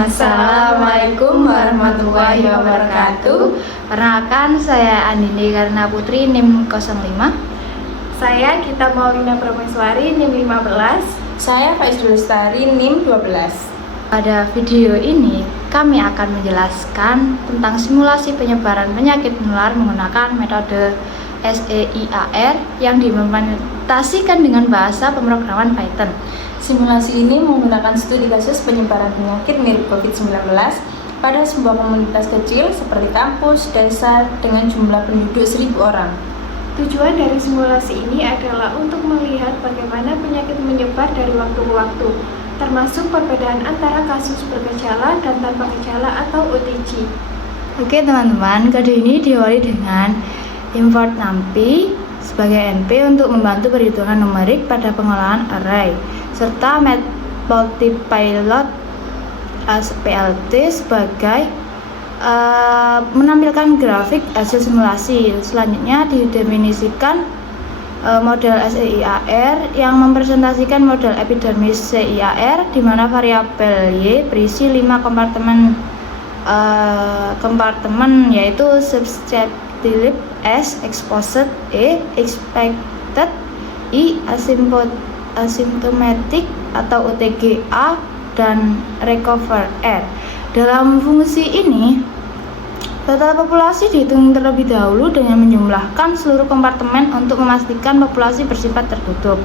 Assalamualaikum warahmatullahi wabarakatuh. Perkenalkan, saya Andini Karina Putri NIM 05. Saya Gita Maulina Prameswari NIM 15. Saya Faizul Lestari NIM 12. Pada video ini kami akan menjelaskan tentang simulasi penyebaran penyakit menular menggunakan metode SEIAR yang diimplementasikan dengan bahasa pemrograman Python. Simulasi ini menggunakan studi kasus penyebaran penyakit mirip COVID-19 pada sebuah komunitas kecil seperti kampus, desa dengan jumlah penduduk 1.000 orang. Tujuan dari simulasi ini adalah untuk melihat bagaimana penyakit menyebar dari waktu ke waktu, termasuk perbedaan antara kasus bergejala dan tanpa gejala atau OTG. Oke teman-teman, kode ini diawali dengan import NumPy sebagai NP untuk membantu perhitungan numerik pada pengolahan array, serta multipilot PLT sebagai menampilkan grafik hasil simulasi. Selanjutnya didefinisikan model SEIAR yang mempresentasikan model epidermis CIAR di mana variabel Y berisi 5 kompartemen yaitu susceptible S, exposed E, expected I, asymptomatic atau OTG A, dan recover R. Dalam fungsi ini, total populasi dihitung terlebih dahulu dengan menjumlahkan seluruh kompartemen untuk memastikan populasi bersifat tertutup.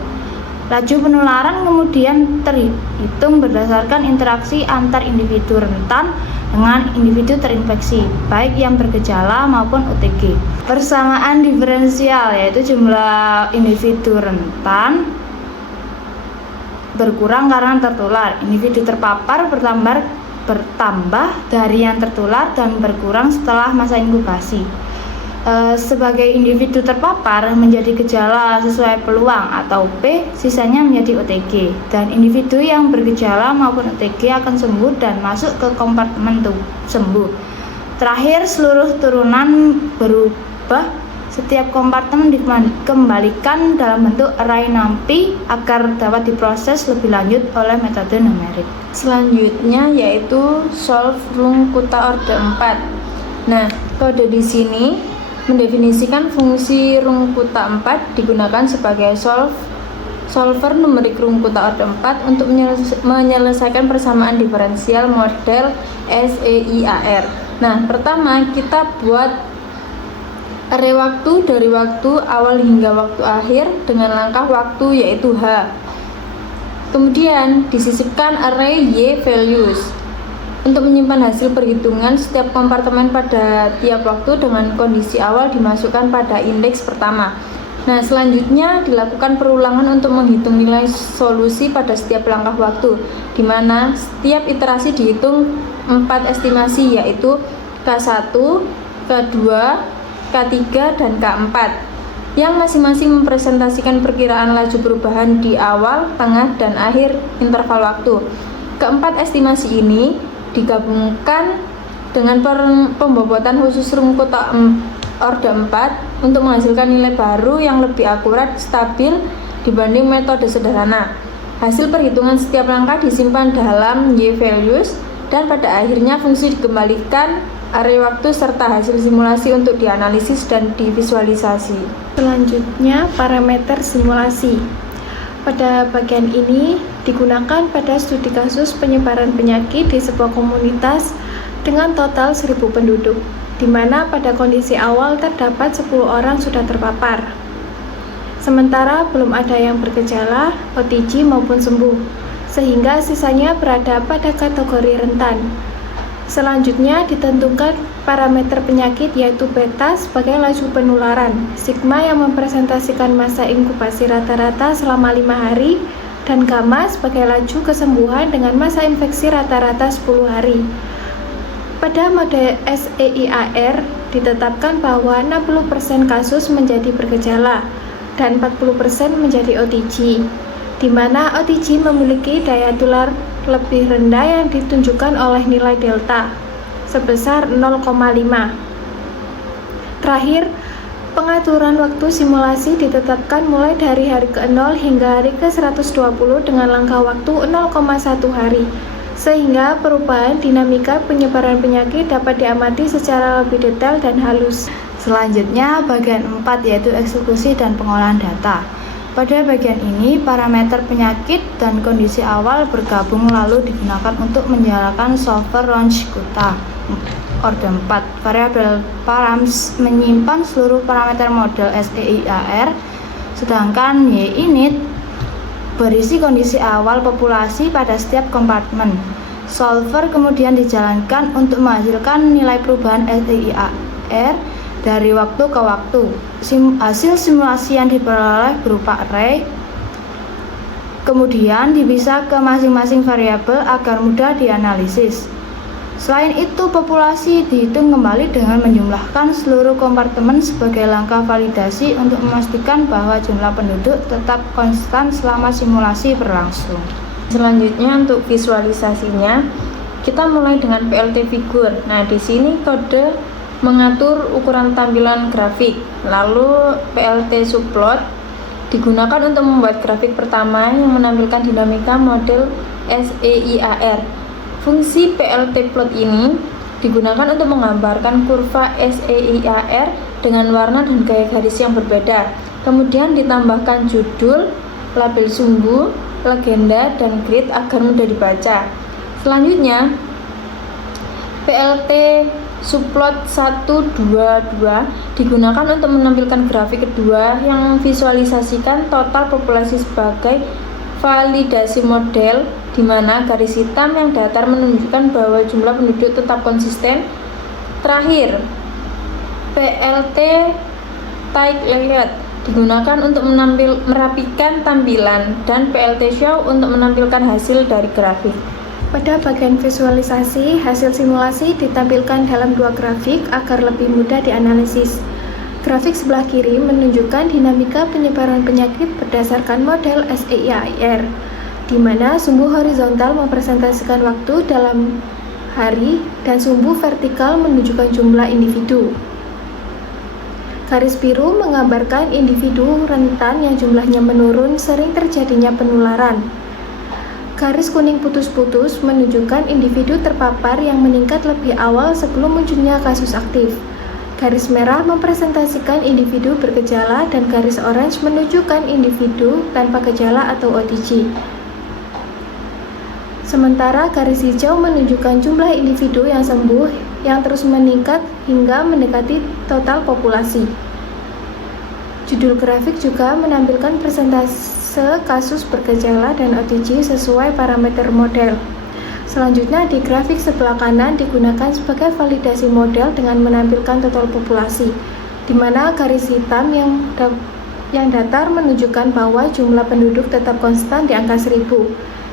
Laju penularan kemudian terhitung berdasarkan interaksi antar individu rentan dengan individu terinfeksi, baik yang bergejala maupun OTG. Persamaan diferensial yaitu jumlah individu rentan berkurang karena tertular. Individu terpapar bertambah dari yang tertular dan berkurang setelah masa inkubasi. Sebagai individu terpapar menjadi gejala sesuai peluang atau P, sisanya menjadi OTG, dan individu yang bergejala maupun OTG akan sembuh dan masuk ke kompartemen sembuh. Terakhir, seluruh turunan berubah. Setiap kompartemen dikembalikan dalam bentuk array NumPy agar dapat diproses lebih lanjut oleh metode numerik. Selanjutnya yaitu solve Runge-Kutta-Orde 4. Nah, kode di sini mendefinisikan fungsi Runge-Kutta 4 digunakan sebagai solver numerik Runge-Kutta-Orde 4 untuk menyelesaikan persamaan diferensial model SEIAR. Nah, pertama kita buat array waktu dari waktu awal hingga waktu akhir dengan langkah waktu yaitu H. Kemudian disisipkan array Y values untuk menyimpan hasil perhitungan setiap kompartemen pada tiap waktu dengan kondisi awal dimasukkan pada indeks pertama. Nah, selanjutnya dilakukan perulangan untuk menghitung nilai solusi pada setiap langkah waktu, di mana setiap iterasi dihitung 4 estimasi yaitu K1, K2, K3, dan K4 yang masing-masing mempresentasikan perkiraan laju perubahan di awal, tengah, dan akhir interval waktu. Keempat estimasi ini digabungkan dengan pembobotan khusus Runge-Kutta-Orde 4 untuk menghasilkan nilai baru yang lebih akurat, stabil dibanding metode sederhana. Hasil perhitungan setiap langkah disimpan dalam Y values dan pada akhirnya fungsi dikembalikan array waktu serta hasil simulasi untuk dianalisis dan divisualisasi. Selanjutnya, parameter simulasi. Pada bagian ini digunakan pada studi kasus penyebaran penyakit di sebuah komunitas dengan total 1.000 penduduk, di mana pada kondisi awal terdapat 10 orang sudah terpapar. Sementara belum ada yang bergejala, OTG maupun sembuh, sehingga sisanya berada pada kategori rentan. Selanjutnya ditentukan parameter penyakit yaitu beta sebagai laju penularan, sigma yang mempresentasikan masa inkubasi rata-rata selama 5 hari, dan gamma sebagai laju kesembuhan dengan masa infeksi rata-rata 10 hari. Pada mode SEIAR ditetapkan bahwa 60% kasus menjadi bergejala dan 40% menjadi OTG, di mana OTG memiliki daya tular lebih rendah yang ditunjukkan oleh nilai delta sebesar 0,5. Terakhir, pengaturan waktu simulasi ditetapkan mulai dari hari ke-0 hingga hari ke-120 dengan langkah waktu 0,1 hari. sehingga perubahan dinamika penyebaran penyakit dapat diamati secara lebih detail dan halus. Selanjutnya, bagian 4 yaitu eksekusi dan pengolahan data. Pada bagian ini, parameter penyakit dan kondisi awal bergabung lalu digunakan untuk menjalankan solver range kuta orde 4. Variabel params menyimpan seluruh parameter model SEIAR, sedangkan YINIT berisi kondisi awal populasi pada setiap kompartemen. Solver kemudian dijalankan untuk menghasilkan nilai perubahan SEIAR dari waktu ke waktu. Hasil simulasi yang diperoleh berupa array, kemudian dipisah ke masing-masing variabel agar mudah dianalisis. Selain itu, populasi dihitung kembali dengan menjumlahkan seluruh kompartemen sebagai langkah validasi untuk memastikan bahwa jumlah penduduk tetap konstan selama simulasi berlangsung. Selanjutnya untuk visualisasinya, kita mulai dengan PLT figur. Nah, di sini kode mengatur ukuran tampilan grafik. Lalu PLT subplot digunakan untuk membuat grafik pertama yang menampilkan dinamika model SEIAR. Fungsi PLT plot ini digunakan untuk menggambarkan kurva SEIAR dengan warna dan gaya garis yang berbeda. Kemudian ditambahkan judul, label sumbu, legenda, dan grid agar mudah dibaca. Selanjutnya, PLT subplot 122 digunakan untuk menampilkan grafik kedua yang memvisualisasikan total populasi sebagai validasi model, di mana garis hitam yang datar menunjukkan bahwa jumlah penduduk tetap konsisten. Terakhir, PLT tight layout digunakan untuk merapikan tampilan, dan PLT show untuk menampilkan hasil dari grafik. Pada bagian visualisasi, hasil simulasi ditampilkan dalam dua grafik agar lebih mudah dianalisis. Grafik sebelah kiri menunjukkan dinamika penyebaran penyakit berdasarkan model SEIAR, di mana sumbu horizontal mempresentasikan waktu dalam hari dan sumbu vertikal menunjukkan jumlah individu. Garis biru menggambarkan individu rentan yang jumlahnya menurun sering terjadinya penularan. Garis kuning putus-putus menunjukkan individu terpapar yang meningkat lebih awal sebelum munculnya kasus aktif. Garis merah mempresentasikan individu bergejala dan garis orange menunjukkan individu tanpa gejala atau OTG. Sementara garis hijau menunjukkan jumlah individu yang sembuh yang terus meningkat hingga mendekati total populasi. Judul grafik juga menampilkan persentase kasus bergejala dan OTG sesuai parameter model. Selanjutnya di grafik sebelah kanan digunakan sebagai validasi model dengan menampilkan total populasi, di mana garis hitam yang datar menunjukkan bahwa jumlah penduduk tetap konstan di angka 1000,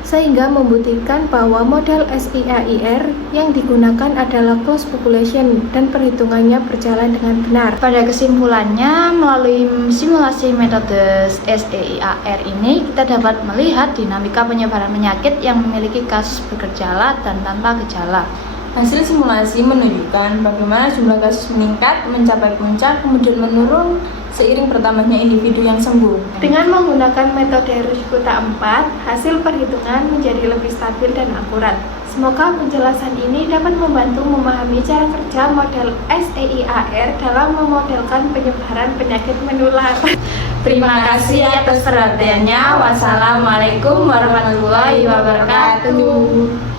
sehingga membuktikan bahwa model SEIAR yang digunakan adalah closed population dan perhitungannya berjalan dengan benar. Pada kesimpulannya, melalui simulasi metode SEIAR ini, kita dapat melihat dinamika penyebaran penyakit yang memiliki kasus bergejala dan tanpa gejala. Hasil simulasi menunjukkan bagaimana jumlah kasus meningkat, mencapai puncak, kemudian menurun seiring bertambahnya individu yang sembuh. Dengan menggunakan metode Rushkuta 4, hasil perhitungan menjadi lebih stabil dan akurat. Semoga penjelasan ini dapat membantu memahami cara kerja model SEIAR dalam memodelkan penyebaran penyakit menular. Terima kasih atas perhatiannya. Wassalamualaikum warahmatullahi wabarakatuh.